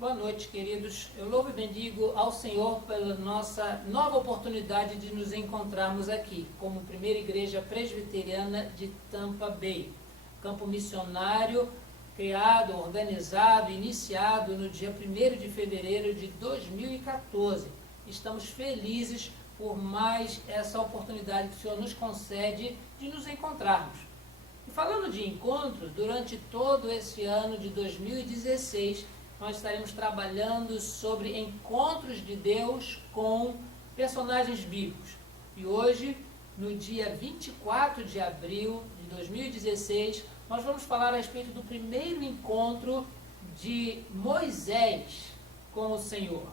Boa noite, queridos. Eu louvo e bendigo ao Senhor pela nossa nova oportunidade de nos encontrarmos aqui, como primeira igreja presbiteriana de Tampa Bay. Campo missionário criado, organizado, iniciado no dia 1º de fevereiro de 2014. Estamos felizes por mais essa oportunidade que o Senhor nos concede de nos encontrarmos. E falando de encontros, durante todo esse ano de 2016, nós estaremos trabalhando sobre encontros de Deus com personagens bíblicos. E hoje, no dia 24 de abril de 2016, nós vamos falar a respeito do primeiro encontro de Moisés com o Senhor.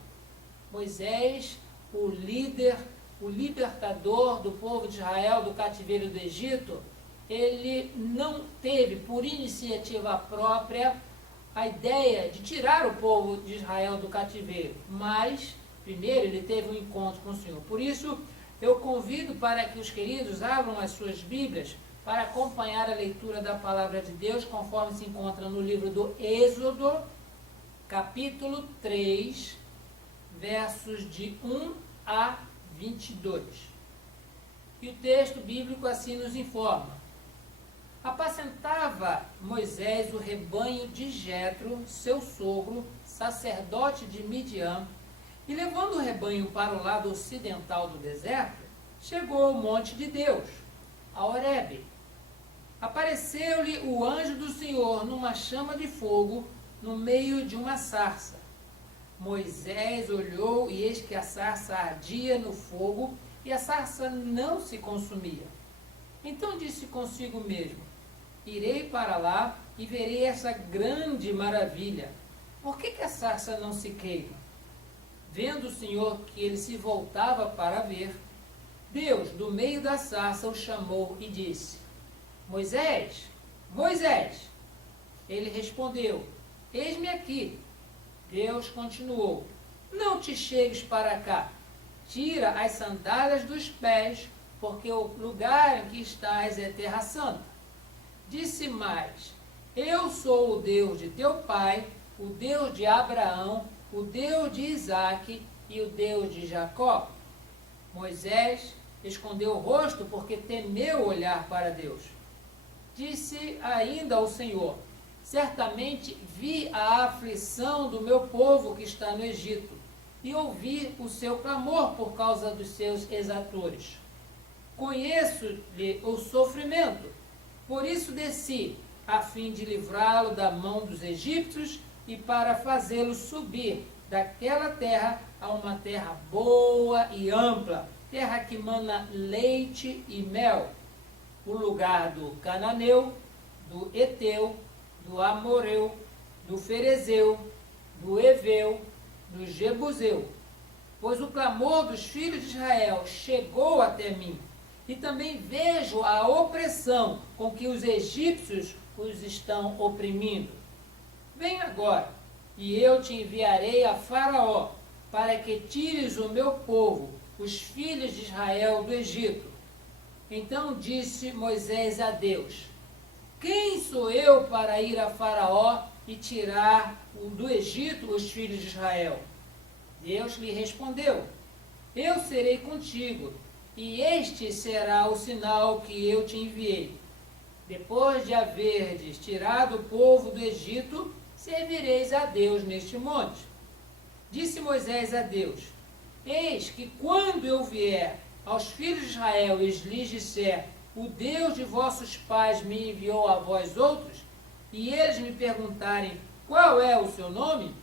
Moisés, o líder, o libertador do povo de Israel do cativeiro do Egito, ele não teve, por iniciativa própria, a ideia de tirar o povo de Israel do cativeiro, mas primeiro ele teve um encontro com o Senhor. Por isso, eu convido para que os queridos abram as suas Bíblias para acompanhar a leitura da Palavra de Deus, conforme se encontra no livro do Êxodo, capítulo 3, versos de 1 a 22. E o texto bíblico assim nos informa. Apacentava Moisés o rebanho de Jetro, seu sogro, sacerdote de Midian, e levando o rebanho para o lado ocidental do deserto, chegou ao monte de Deus, a Horebe. Apareceu-lhe o anjo do Senhor numa chama de fogo, no meio de uma sarça. Moisés olhou e eis que a sarça ardia no fogo, e a sarça não se consumia. Então disse consigo mesmo: irei para lá e verei essa grande maravilha. Por que a sarça não se queima? Vendo o Senhor que ele se voltava para ver, Deus, do meio da sarça, o chamou e disse: Moisés, Moisés! Ele respondeu: eis-me aqui. Deus continuou: não te chegues para cá. Tira as sandálias dos pés, porque o lugar em que estás é terra santa. Disse mais: eu sou o Deus de teu pai, o Deus de Abraão, o Deus de Isaque e o Deus de Jacó. Moisés escondeu o rosto porque temeu olhar para Deus. Disse ainda ao Senhor: certamente vi a aflição do meu povo que está no Egito, e ouvi o seu clamor por causa dos seus exatores. Conheço-lhe o sofrimento, por isso desci, a fim de livrá-lo da mão dos egípcios e para fazê-lo subir daquela terra a uma terra boa e ampla, terra que mana leite e mel, o lugar do cananeu, do eteu, do amoreu, do ferezeu, do eveu, do jebuseu. Pois o clamor dos filhos de Israel chegou até mim, e também vejo a opressão com que os egípcios os estão oprimindo. Vem agora, e eu te enviarei a Faraó, para que tires o meu povo, os filhos de Israel, do Egito. Então disse Moisés a Deus: quem sou eu para ir a Faraó e tirar do Egito os filhos de Israel? Deus lhe respondeu: eu serei contigo, e este será o sinal que eu te enviei. Depois de haverdes tirado o povo do Egito, servireis a Deus neste monte. Disse Moisés a Deus: eis que quando eu vier aos filhos de Israel e lhes disser: o Deus de vossos pais me enviou a vós outros, e eles me perguntarem: qual é o seu nome?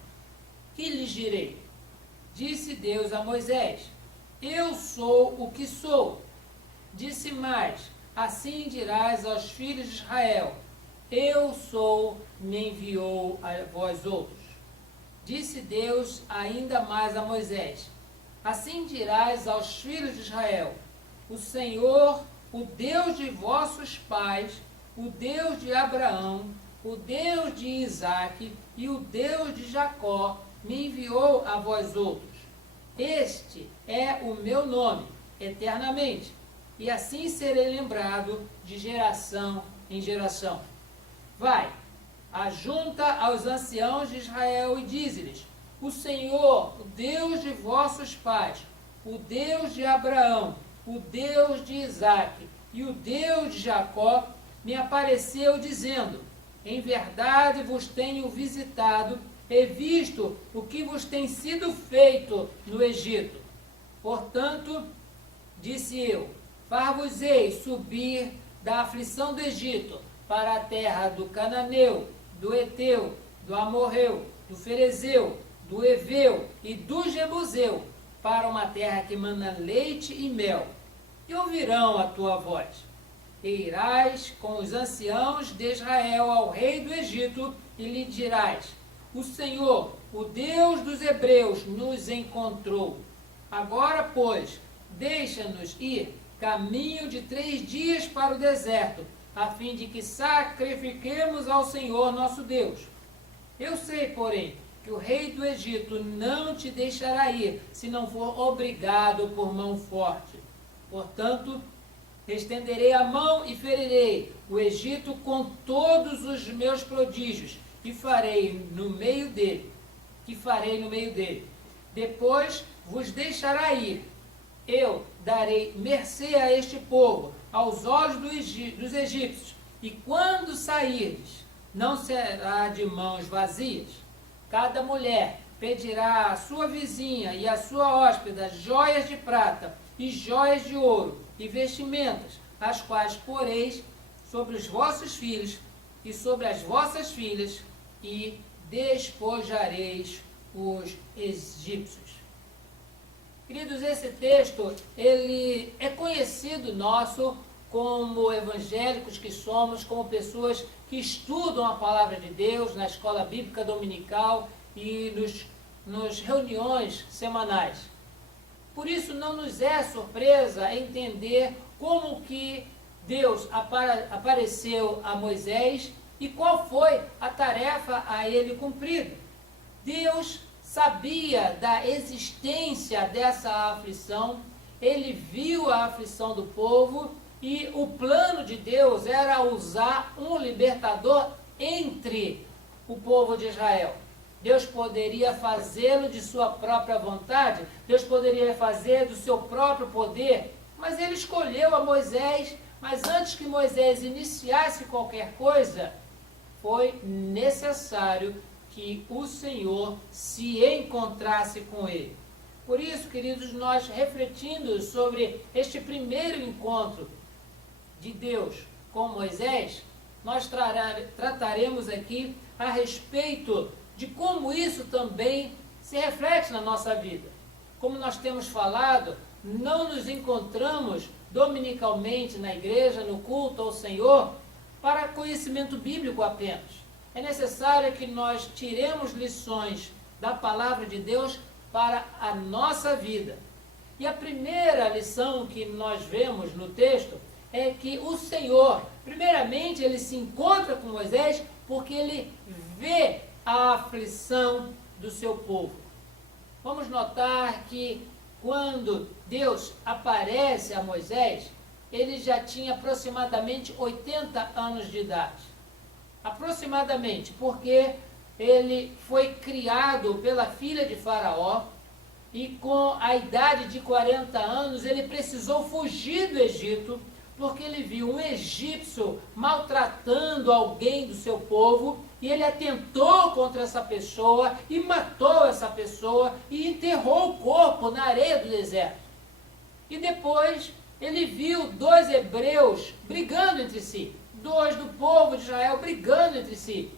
Que lhes direi? Disse Deus a Moisés: eu sou o que sou. Disse mais: assim dirás aos filhos de Israel: eu sou, me enviou a vós outros. Disse Deus ainda mais a Moisés: assim dirás aos filhos de Israel: o Senhor, o Deus de vossos pais, o Deus de Abraão, o Deus de Isaque e o Deus de Jacó, me enviou a vós outros. Este é o meu nome, eternamente, e assim serei lembrado de geração em geração. Vai, ajunta aos anciãos de Israel e dize-lhes: o Senhor, o Deus de vossos pais, o Deus de Abraão, o Deus de Isaque e o Deus de Jacó, me apareceu dizendo: em verdade vos tenho visitado e visto o que vos tem sido feito no Egito. Portanto, disse eu, far-vos-ei subir da aflição do Egito para a terra do Cananeu, do Eteu, do Amorreu, do Ferezeu, do Eveu e do Jebuseu, para uma terra que mana leite e mel, e ouvirão a tua voz. E irás com os anciãos de Israel ao rei do Egito e lhe dirás: o Senhor, o Deus dos hebreus, nos encontrou. Agora, pois, deixa-nos ir caminho de 3 dias para o deserto, a fim de que sacrifiquemos ao Senhor nosso Deus. Eu sei, porém, que o rei do Egito não te deixará ir, se não for obrigado por mão forte. Portanto, estenderei a mão e ferirei o Egito com todos os meus prodígios, que farei no meio dele. Depois vos deixará ir. Eu darei mercê a este povo, aos olhos dos egípcios, e quando sairdes, não será de mãos vazias. Cada mulher pedirá à sua vizinha e à sua hóspeda joias de prata e joias de ouro e vestimentas, as quais poreis sobre os vossos filhos e sobre as vossas filhas, e despojareis os egípcios. Queridos, esse texto, ele é conhecido nosso como evangélicos que somos, como pessoas que estudam a palavra de Deus na escola bíblica dominical e nos reuniões semanais. Por isso não nos é surpresa entender como que Deus apareceu a Moisés e qual foi a tarefa a ele cumprida. Deus sabia da existência dessa aflição, ele viu a aflição do povo e o plano de Deus era usar um libertador entre o povo de Israel. Deus poderia fazê-lo de sua própria vontade, Deus poderia fazer do seu próprio poder, mas ele escolheu a Moisés. Mas antes que Moisés iniciasse qualquer coisa, foi necessário que o Senhor se encontrasse com ele. Por isso, queridos, nós refletindo sobre este primeiro encontro de Deus com Moisés, nós trataremos aqui a respeito de como isso também se reflete na nossa vida. Como nós temos falado, não nos encontramos dominicalmente na igreja, no culto ao Senhor, para conhecimento bíblico apenas. É necessário que nós tiremos lições da palavra de Deus para a nossa vida. E a primeira lição que nós vemos no texto é que o Senhor, primeiramente, ele se encontra com Moisés porque ele vê a aflição do seu povo. Vamos notar que quando Deus aparece a Moisés, ele já tinha aproximadamente 80 anos de idade. Aproximadamente, porque ele foi criado pela filha de Faraó e com a idade de 40 anos ele precisou fugir do Egito porque ele viu um egípcio maltratando alguém do seu povo e ele atentou contra essa pessoa e matou essa pessoa e enterrou o corpo na areia do deserto. E depois ele viu 2 hebreus brigando entre si, 2 do povo de Israel brigando entre si.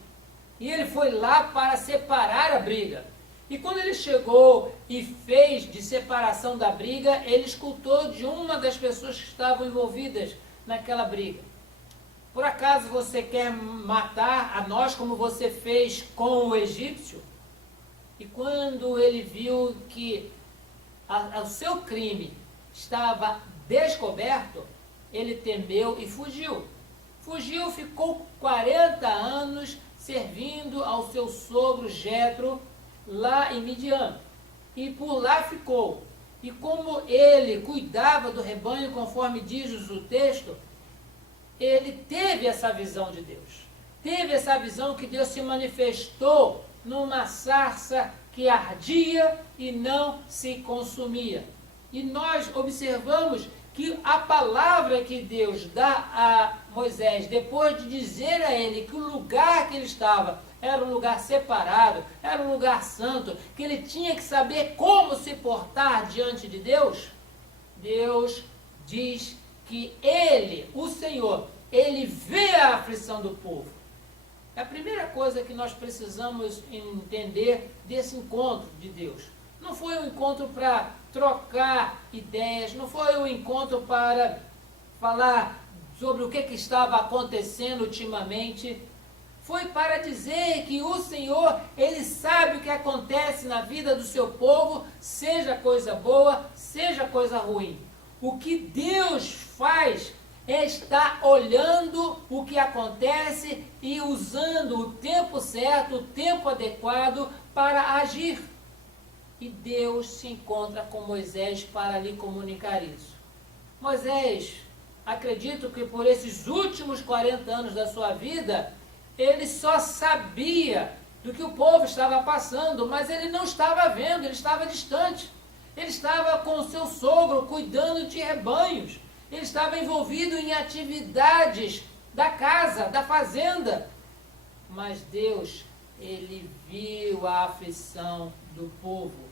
E ele foi lá para separar a briga. E quando ele chegou e fez de separação da briga, ele escutou de uma das pessoas que estavam envolvidas naquela briga: por acaso você quer matar a nós como você fez com o egípcio? E quando ele viu que o seu crime estava descoberto, ele temeu e fugiu. Fugiu, ficou 40 anos servindo ao seu sogro Jetro lá em Midian. E por lá ficou. E como ele cuidava do rebanho, conforme diz o texto, ele teve essa visão de Deus. teve essa visão que Deus se manifestou numa sarça que ardia e não se consumia. E nós observamos que a palavra que Deus dá a Moisés, depois de dizer a ele que o lugar que ele estava era um lugar separado, era um lugar santo, que ele tinha que saber como se portar diante de Deus, Deus diz que ele, o Senhor, ele vê a aflição do povo. É a primeira coisa que nós precisamos entender desse encontro de Deus. Não foi um encontro para trocar ideias, não foi um encontro para falar sobre o que estava acontecendo ultimamente. Foi para dizer que o Senhor, ele sabe o que acontece na vida do seu povo, seja coisa boa, seja coisa ruim. O que Deus faz é estar olhando o que acontece e usando o tempo certo, o tempo adequado para agir. E Deus se encontra com Moisés para lhe comunicar isso. Moisés, acredito que por esses últimos 40 anos da sua vida, ele só sabia do que o povo estava passando, mas ele não estava vendo, ele estava distante. Ele estava com o seu sogro cuidando de rebanhos. Ele estava envolvido em atividades da casa, da fazenda. Mas Deus, ele viu a aflição do povo.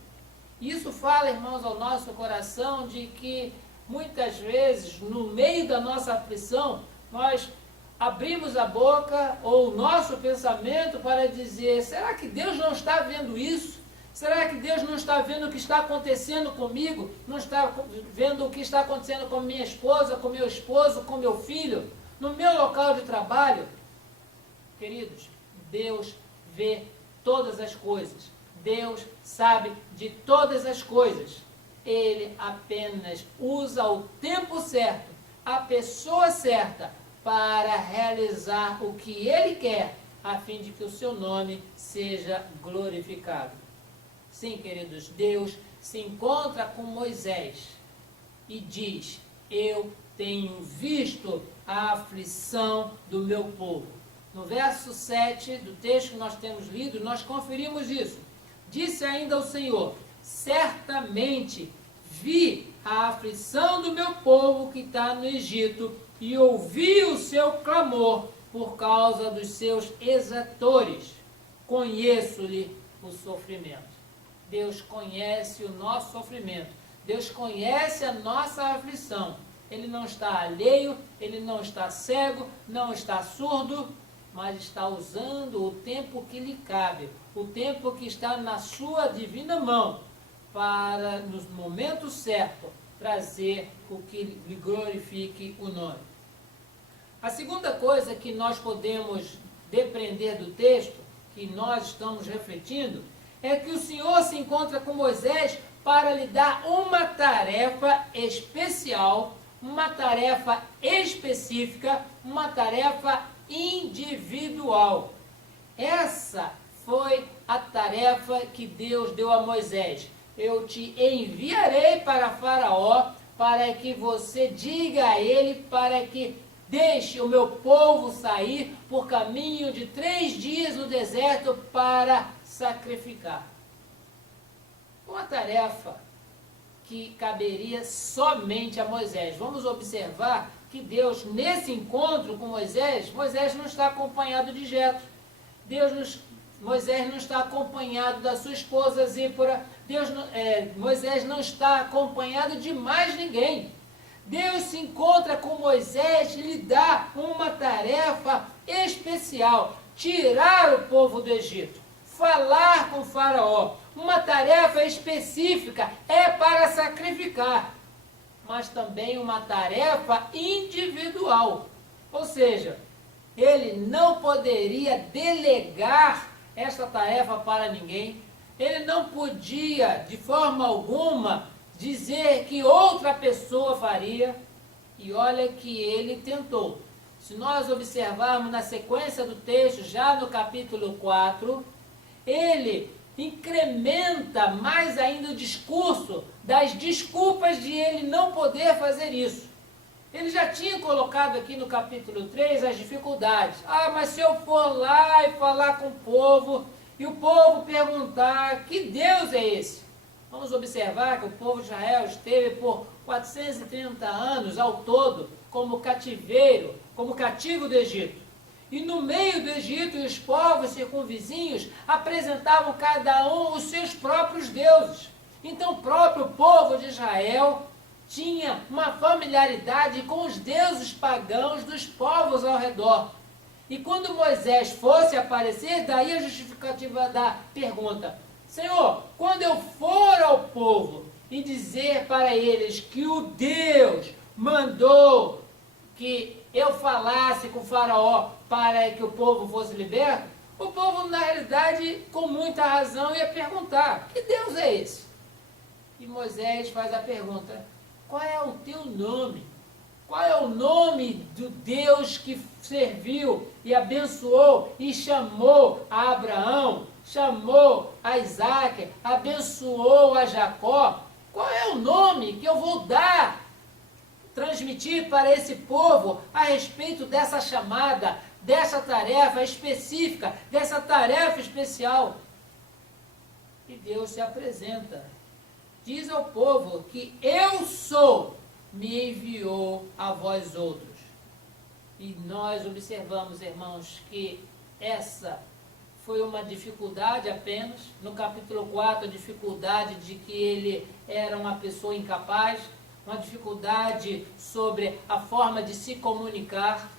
Isso fala, irmãos, ao nosso coração de que muitas vezes, no meio da nossa aflição, nós abrimos a boca ou o nosso pensamento para dizer: será que Deus não está vendo isso? Será que Deus não está vendo o que está acontecendo comigo? Não está vendo o que está acontecendo com minha esposa, com meu esposo, com meu filho, no meu local de trabalho? Queridos, Deus vê todas as coisas. Deus sabe de todas as coisas. Ele apenas usa o tempo certo, a pessoa certa, para realizar o que Ele quer, a fim de que o seu nome seja glorificado. Sim, queridos, Deus se encontra com Moisés e diz: eu tenho visto a aflição do meu povo. No verso 7 do texto que nós temos lido, nós conferimos isso. Disse ainda o Senhor: certamente vi a aflição do meu povo que está no Egito e ouvi o seu clamor por causa dos seus exatores. Conheço-lhe o sofrimento. Deus conhece o nosso sofrimento. Deus conhece a nossa aflição. Ele não está alheio, ele não está cego, não está surdo, mas está usando o tempo que lhe cabe, o tempo que está na sua divina mão, para, no momento certo, trazer o que lhe glorifique o nome. A segunda coisa que nós podemos depreender do texto, que nós estamos refletindo, é que o Senhor se encontra com Moisés para lhe dar uma tarefa especial, uma tarefa específica, uma tarefa individual. Essa foi a tarefa que Deus deu a Moisés. Eu te enviarei para Faraó, para que você diga a ele, para que deixe o meu povo sair por caminho de 3 dias no deserto para sacrificar. Uma tarefa que caberia somente a Moisés. Vamos observar que Deus, nesse encontro com Moisés, Moisés não está acompanhado de Jetro. Moisés não está acompanhado da sua esposa Zípora. Moisés não está acompanhado de mais ninguém. Deus se encontra com Moisés e lhe dá uma tarefa especial: tirar o povo do Egito, falar com Faraó. Uma tarefa específica é para sacrificar, mas também uma tarefa individual. Ou seja, ele não poderia delegar essa tarefa para ninguém. Ele não podia, de forma alguma, dizer que outra pessoa faria. E olha que ele tentou. Se nós observarmos na sequência do texto, já no capítulo 4, ele incrementa mais ainda o discurso das desculpas de ele não poder fazer isso. Ele já tinha colocado aqui no capítulo 3 as dificuldades. Ah, mas se eu for lá e falar com o povo, e o povo perguntar, que Deus é esse? Vamos observar que o povo de Israel esteve por 430 anos ao todo como cativeiro, como cativo do Egito. E no meio do Egito, os povos circunvizinhos apresentavam cada um os seus próprios deuses. Então o próprio povo de Israel tinha uma familiaridade com os deuses pagãos dos povos ao redor. E quando Moisés fosse aparecer, daí a justificativa da pergunta: Senhor, quando eu for ao povo e dizer para eles que o Deus mandou que eu falasse com o faraó para que o povo fosse liberto, o povo, na realidade, com muita razão, ia perguntar: que Deus é esse? E Moisés faz a pergunta: qual é o teu nome? Qual é o nome do Deus que serviu e abençoou e chamou a Abraão, chamou a Isaac, abençoou a Jacó? Qual é o nome que eu vou dar, transmitir para esse povo a respeito dessa chamada, dessa tarefa específica, dessa tarefa especial? E Deus se apresenta. Diz ao povo que eu sou, me enviou a vós outros. E nós observamos, irmãos, que essa foi uma dificuldade apenas. No capítulo 4, a dificuldade de que ele era uma pessoa incapaz, uma dificuldade sobre a forma de se comunicar.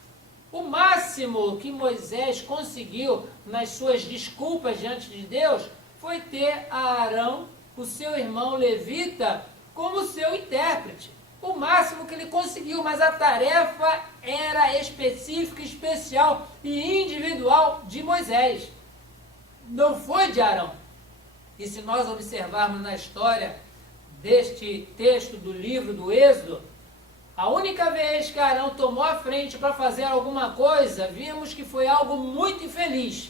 O máximo que Moisés conseguiu nas suas desculpas diante de Deus foi ter a Arão, o seu irmão levita, como seu intérprete. O máximo que ele conseguiu, mas a tarefa era específica, especial e individual de Moisés. Não foi de Arão. E se nós observarmos na história deste texto do livro do Êxodo, a única vez que Arão tomou a frente para fazer alguma coisa, vimos que foi algo muito infeliz.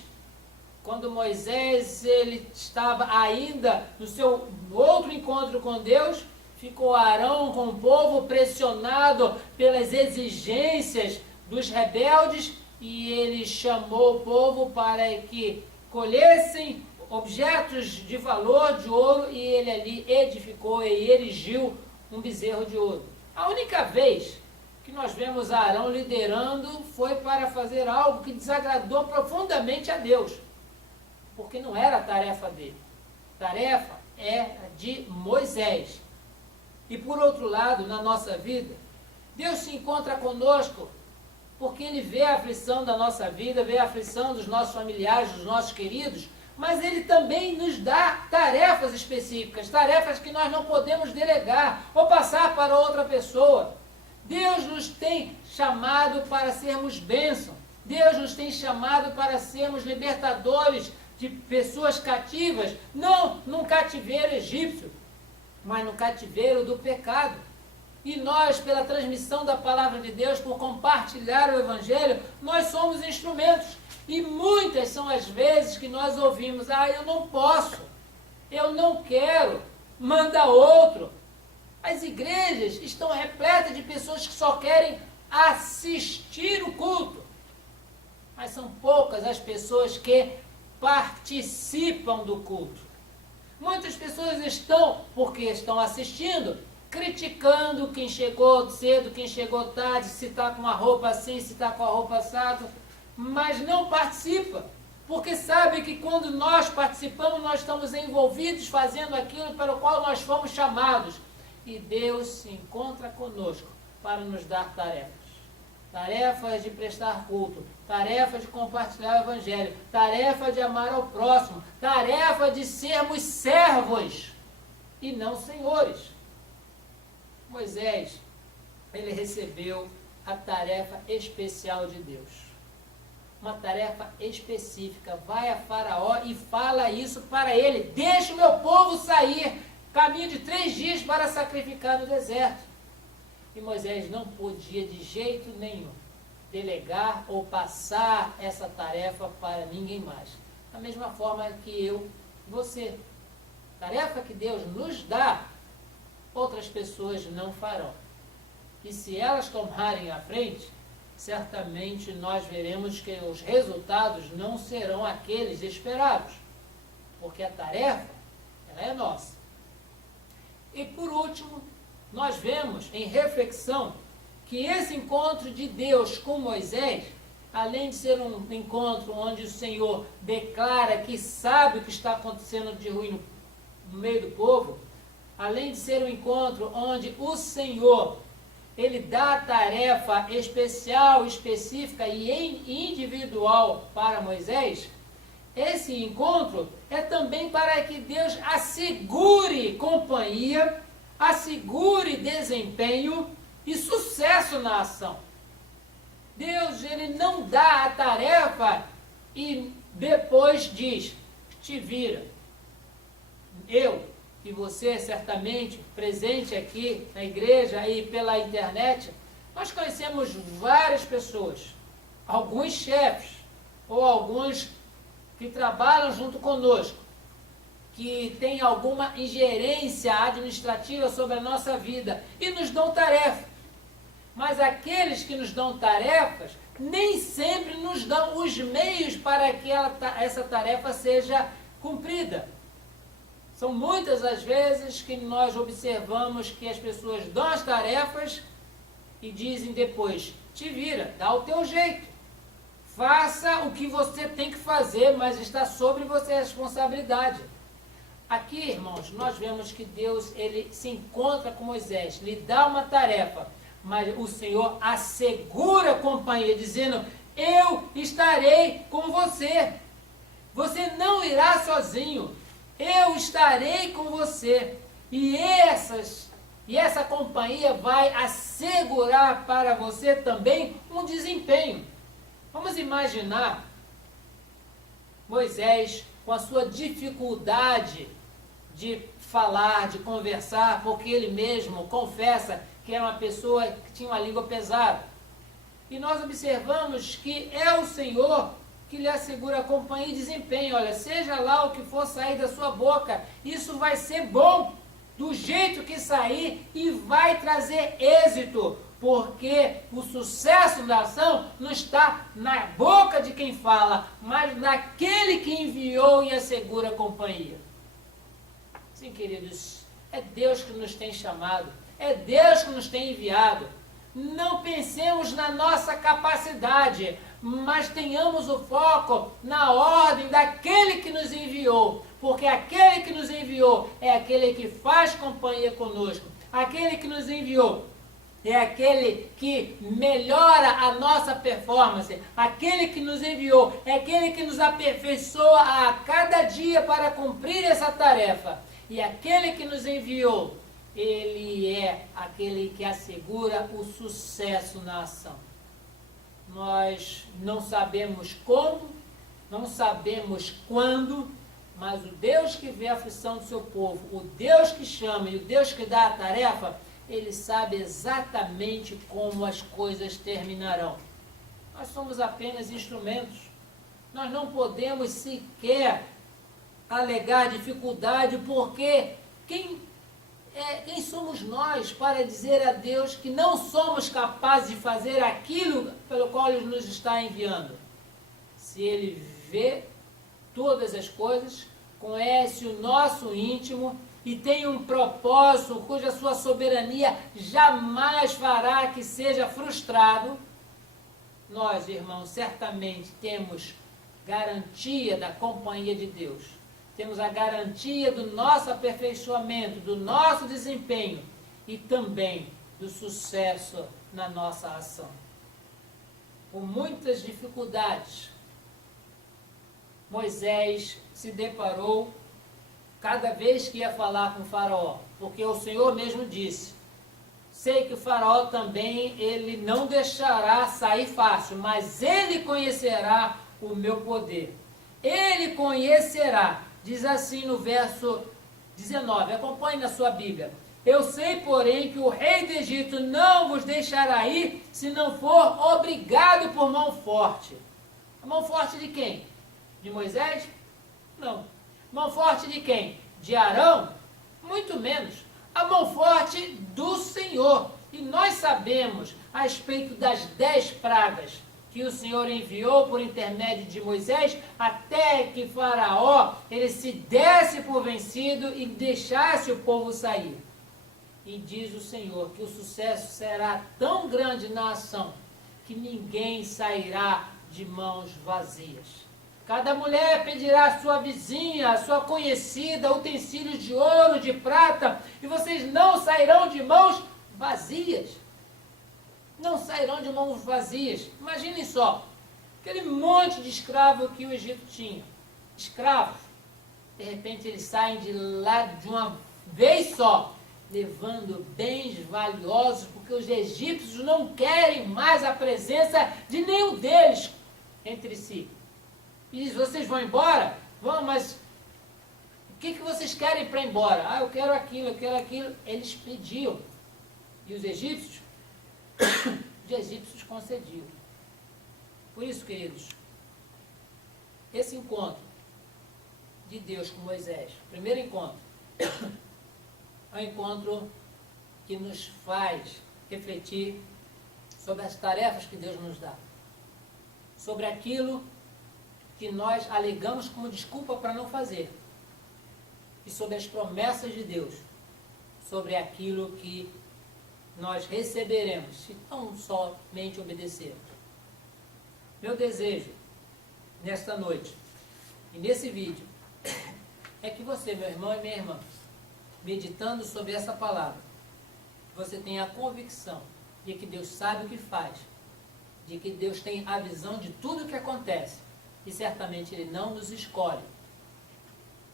Quando Moisés ele estava ainda no seu outro encontro com Deus, ficou Arão com o povo pressionado pelas exigências dos rebeldes e ele chamou o povo para que colhessem objetos de valor de ouro e ele ali edificou e erigiu um bezerro de ouro. A única vez que nós vemos Arão liderando foi para fazer algo que desagradou profundamente a Deus, porque não era a tarefa dele. A tarefa é de Moisés. E por outro lado, na nossa vida, Deus se encontra conosco porque Ele vê a aflição da nossa vida, vê a aflição dos nossos familiares, dos nossos queridos, mas Ele também nos dá tarefas específicas, tarefas que nós não podemos delegar ou passar para outra pessoa. Deus nos tem chamado para sermos bênção. Deus nos tem chamado para sermos libertadores de pessoas cativas, não num cativeiro egípcio, mas no cativeiro do pecado. E nós, pela transmissão da palavra de Deus, por compartilhar o Evangelho, nós somos instrumentos. E muitas são as vezes que nós ouvimos: ah, eu não posso, eu não quero, manda outro. As igrejas estão repletas de pessoas que só querem assistir o culto. Mas são poucas as pessoas que participam do culto. Muitas pessoas estão, porque estão assistindo, criticando quem chegou cedo, quem chegou tarde, se está com a roupa assim, se está com a roupa assado, mas não participa, porque sabe que quando nós participamos, nós estamos envolvidos fazendo aquilo para o qual nós fomos chamados. E Deus se encontra conosco para nos dar tarefas. Tarefas de prestar culto, tarefa de compartilhar o Evangelho, tarefa de amar ao próximo, tarefa de sermos servos e não senhores. Moisés, ele recebeu a tarefa especial de Deus. Uma tarefa específica. Vai a Faraó e fala isso para ele: deixa o meu povo sair, caminho de 3 dias para sacrificar no deserto. E Moisés não podia de jeito nenhum delegar ou passar essa tarefa para ninguém mais. Da mesma forma que eu e você. Tarefa que Deus nos dá, outras pessoas não farão. E se elas tomarem a frente, certamente nós veremos que os resultados não serão aqueles esperados, porque a tarefa, ela é nossa. E por último, nós vemos em reflexão que esse encontro de Deus com Moisés, além de ser um encontro onde o Senhor declara que sabe o que está acontecendo de ruim no meio do povo, além de ser um encontro onde o Senhor, ele dá tarefa especial, específica e individual para Moisés, esse encontro é também para que Deus assegure companhia, assegure desempenho e sucesso na ação. Deus, ele não dá a tarefa e depois diz, te vira. Eu e você, certamente, presente aqui na igreja e pela internet, nós conhecemos várias pessoas, alguns chefes ou alguns que trabalham junto conosco, que têm alguma ingerência administrativa sobre a nossa vida e nos dão tarefas. Mas aqueles que nos dão tarefas, nem sempre nos dão os meios para que essa tarefa seja cumprida. São muitas as vezes que nós observamos que as pessoas dão as tarefas e dizem depois, te vira, dá o teu jeito. Faça o que você tem que fazer, mas está sobre você a responsabilidade. Aqui, irmãos, nós vemos que Deus, ele se encontra com Moisés, lhe dá uma tarefa, mas o Senhor assegura a companhia, dizendo, eu estarei com você. Você não irá sozinho. Eu estarei com você. E essa companhia vai assegurar para você também um desempenho. Vamos imaginar Moisés com a sua dificuldade de falar, de conversar, porque ele mesmo confessa que era uma pessoa que tinha uma língua pesada. E nós observamos que é o Senhor que lhe assegura a companhia e desempenho. Olha, seja lá o que for sair da sua boca, isso vai ser bom, do jeito que sair, e vai trazer êxito, porque o sucesso da ação não está na boca de quem fala, mas naquele que enviou e assegura a companhia. Sim, queridos, é Deus que nos tem chamado, é Deus que nos tem enviado. Não pensemos na nossa capacidade, mas tenhamos o foco na ordem daquele que nos enviou, porque aquele que nos enviou é aquele que faz companhia conosco, aquele que nos enviou é aquele que melhora a nossa performance, aquele que nos enviou é aquele que nos aperfeiçoa a cada dia para cumprir essa tarefa, e aquele que nos enviou, ele é aquele que assegura o sucesso na ação. Nós não sabemos como, não sabemos quando, mas o Deus que vê a aflição do seu povo, o Deus que chama e o Deus que dá a tarefa, ele sabe exatamente como as coisas terminarão. Nós somos apenas instrumentos. Nós não podemos sequer alegar dificuldade, porque quem somos nós para dizer a Deus que não somos capazes de fazer aquilo pelo qual Ele nos está enviando? Se Ele vê todas as coisas, conhece o nosso íntimo e tem um propósito cuja sua soberania jamais fará que seja frustrado, nós, irmãos, certamente temos garantia da companhia de Deus. Temos a garantia do nosso aperfeiçoamento, do nosso desempenho e também do sucesso na nossa ação. Com muitas dificuldades, Moisés se deparou cada vez que ia falar com o faraó, porque o Senhor mesmo disse, sei que o faraó também, ele não deixará sair fácil, mas ele conhecerá o meu poder. Ele conhecerá, diz assim no verso 19, acompanhe na sua Bíblia. Eu sei, porém, que o rei do Egito não vos deixará ir, se não for obrigado por mão forte. A mão forte de quem? De Moisés? Não. Mão forte de quem? De Arão? Muito menos. A mão forte do Senhor. E nós sabemos a respeito das 10 pragas que o Senhor enviou por intermédio de Moisés, até que Faraó ele se desse por vencido e deixasse o povo sair. E diz o Senhor que o sucesso será tão grande na ação que ninguém sairá de mãos vazias. Cada mulher pedirá à sua vizinha, à sua conhecida, utensílios de ouro, de prata, e vocês não sairão de mãos vazias. Não sairão de mãos vazias. Imaginem só, aquele monte de escravos que o Egito tinha. Escravos. De repente eles saem de lá de uma vez só, levando bens valiosos, porque os egípcios não querem mais a presença de nenhum deles entre si. E diz, vocês vão embora? Vão, mas o que vocês querem para ir embora? Ah, eu quero aquilo, eu quero aquilo. Eles pediam. E os egípcios concediam. Por isso, queridos, esse encontro de Deus com Moisés, o primeiro encontro, é um encontro que nos faz refletir sobre as tarefas que Deus nos dá, sobre aquilo que nós alegamos como desculpa para não fazer, e sobre as promessas de Deus, sobre aquilo que nós receberemos, se tão somente obedecermos. Meu desejo, nesta noite, e nesse vídeo, é que você, meu irmão e minha irmã, meditando sobre essa palavra, você tenha a convicção de que Deus sabe o que faz, de que Deus tem a visão de tudo o que acontece, e certamente Ele não nos escolhe,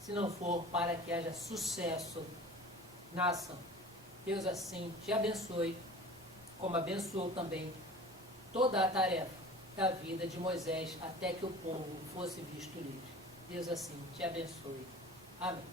se não for para que haja sucesso na ação. Deus assim te abençoe, como abençoou também toda a tarefa da vida de Moisés, até que o povo fosse visto livre. Deus assim te abençoe. Amém.